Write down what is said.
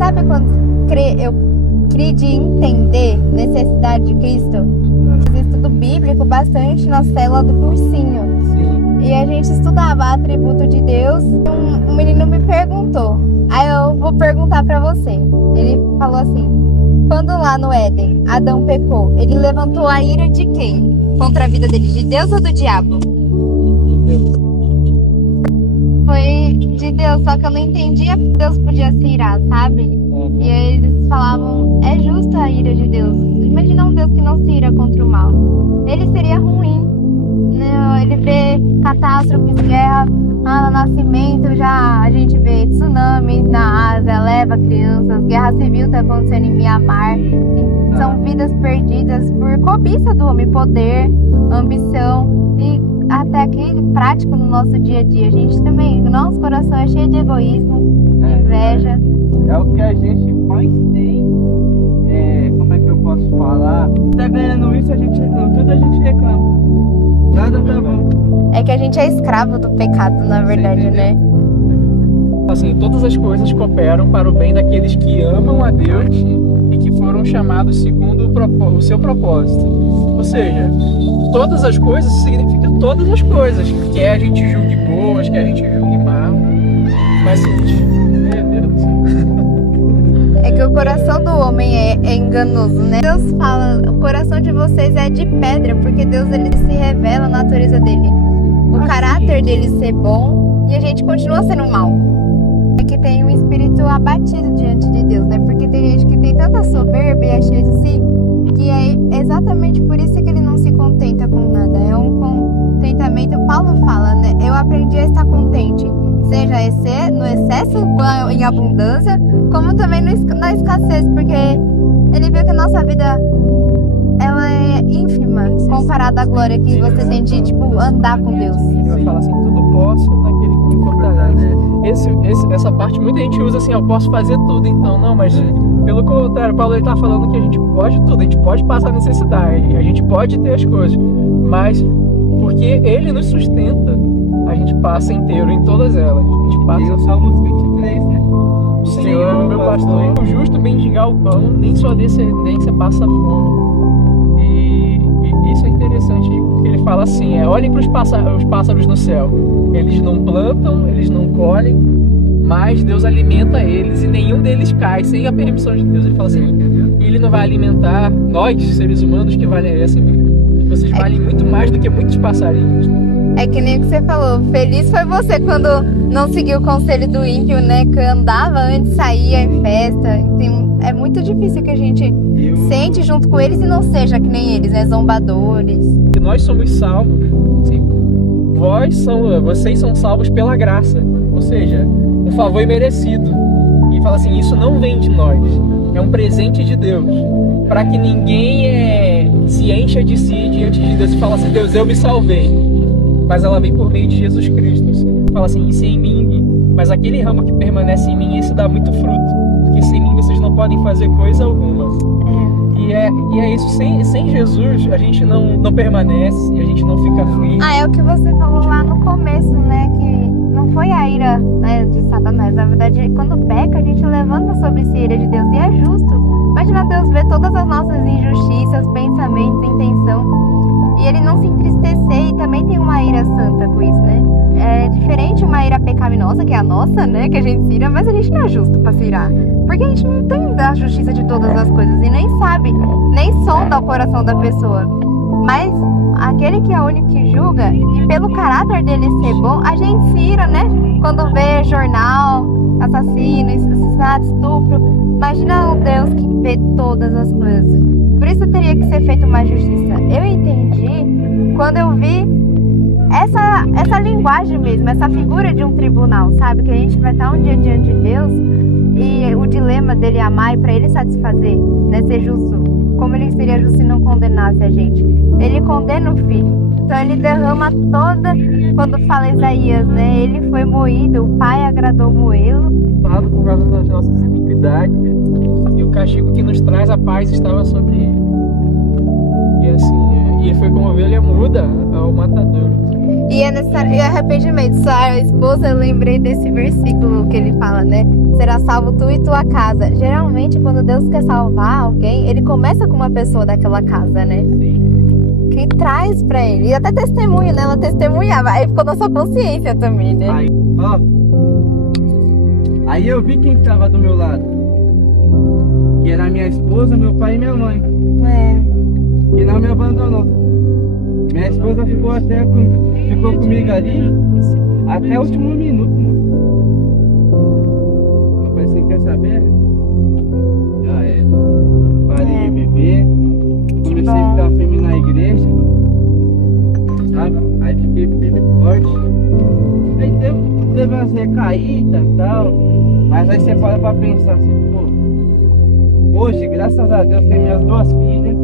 sabe quando eu criei de entender necessidade de Cristo? Eu estudo bíblico bastante na célula do cursinho. Sim. E a gente estudava atributo de Deus. Um menino me perguntou. Aí eu vou perguntar pra você. Ele falou assim: quando lá no Éden, Adão pecou, ele levantou a ira de quem? Contra a vida dele? De Deus ou do diabo? Foi de Deus, só que eu não entendia que Deus podia se irar, sabe? E aí eles falavam: é justa a ira de Deus. Imagina um Deus que não se ira contra o mal. Ele seria ruim. Ele vê catástrofes, guerra, no nascimento já a gente vê tsunamis na Ásia, leva crianças, guerra civil está acontecendo em Mianmar. São vidas perdidas por cobiça do homem, poder, ambição e até aqui prático no nosso dia a dia. A gente também, o nosso coração é cheio de egoísmo, inveja. É o que a gente mais tem. Como é que eu posso falar? Tá ganhando isso, a gente reclama. Tudo a gente reclama. Nada tá bom. É que a gente é escravo do pecado, na verdade, né? Assim, todas as coisas cooperam para o bem daqueles que amam a Deus e que foram chamados segundo o seu propósito. Ou seja, todas as coisas significa todas as coisas. Quer a gente julgue boas, quer a gente julgue mal. Mas, meu Deus do céu. É que o coração do homem é enganoso, né? Deus fala: o coração de vocês é de pedra, porque Deus ele se revela a natureza dele. O caráter dele ser bom e a gente continua sendo mal. É que tem um espírito abatido diante de Deus, né? Porque tem gente que tem tanta soberba e é cheio de si, que é exatamente por isso que ele não se contenta com nada. É um contentamento. Paulo fala, né? Eu aprendi a estar contente, seja no excesso, em abundância, como também na escassez, porque ele viu que a nossa vida ela é ínfima comparada à glória que você tem de andar com Deus. Ele vai falar assim: tudo posso naquele que me fortalece. Essa parte muita gente usa assim: eu posso fazer tudo, então. Não, mas pelo contrário, Paulo está falando que a gente pode tudo, a gente pode passar necessidade, a gente pode ter as coisas, mas porque ele nos sustenta, a gente passa inteiro em todas elas. A gente passa. E o Salmos 23, né? O Senhor é o meu pastor. O justo mendigar o pão, nem sua descendência passa fome. E isso é interessante, porque ele fala assim: olhem para os pássaros no céu. Eles não plantam, eles não colhem, mas Deus alimenta eles e nenhum deles cai sem a permissão de Deus. Ele fala assim: ele não vai alimentar nós, seres humanos, que valem assim, vocês valem muito mais do que muitos passarinhos. É que nem o que você falou, feliz foi você quando não seguiu o conselho do ímpio, né? Que andava antes, saía em festa. É muito difícil que a gente sente junto com eles e não seja que nem eles, né? Zombadores. Nós somos salvos, sim. Vocês são salvos pela graça, ou seja, um favor imerecido. E fala assim: isso não vem de nós, é um presente de Deus, para que ninguém se encha de si diante de Deus e fala assim: Deus, eu me salvei. Mas ela vem por meio de Jesus Cristo. Assim. Fala assim: isso é em mim, mas aquele ramo que permanece em mim, esse dá muito fruto, porque sem mim vocês não podem fazer coisa alguma. E é isso, sem Jesus a gente não permanece, a gente não fica firme. É o que você falou lá no começo, né? Que não foi a ira, né, de Satanás. Na verdade, quando peca, a gente levanta sobre si a ira de Deus, e é justo. Imagina Deus ver todas as nossas injustiças, pensamentos, intenção, e ele não se entristecer. E também tem uma ira santa com isso, né? É diferente uma ira pecaminosa, que é a nossa, né? Que a gente se ira, mas a gente não é justo pra se irar. Porque a gente não tem a justiça de todas as coisas e nem sabe, nem sonda o coração da pessoa. Mas aquele que é o único que julga, e pelo caráter dele ser bom, a gente se ira, né? Quando vê jornal, assassino, assassinato, estupro. Imagina um Deus que vê todas as coisas. Por isso teria que ser feita uma justiça. Eu entendi quando eu vi essa linguagem mesmo, essa figura de um tribunal, sabe? Que a gente vai estar um dia diante de Deus e o dilema dele amar e para ele satisfazer, né? Ser justo. Como ele seria justo se não condenasse a gente? Ele condena o filho. Então ele derrama toda, quando fala Isaías, né? Ele foi moído, o Pai agradou moê-lo. Por causa das nossas iniquidades, e o castigo que nos traz a paz estava sobre ele. E assim, ele foi como ovelha muda ao matadouro. E é necessário arrependimento. Sua esposa, eu lembrei desse versículo que ele fala, né? será salvo tu e tua casa. Geralmente, quando Deus quer salvar alguém, ele começa com uma pessoa daquela casa, né? Que traz pra ele. E até testemunho, né? Ela testemunhava. Aí ficou na sua consciência também, né? Aí, ó. Aí eu vi quem tava do meu lado. Que era minha esposa, meu pai e minha mãe. Que não me abandonou. Minha esposa ficou comigo ali até o último minuto, mano. Eu falei assim, quer saber? Já é. Parei de beber. Comecei a ficar firme na igreja. Sabe? Aí fiquei firme e forte. Aí teve umas recaídas e tal. Mas aí você para pra pensar assim, pô. Hoje, graças a Deus, tenho minhas duas filhas.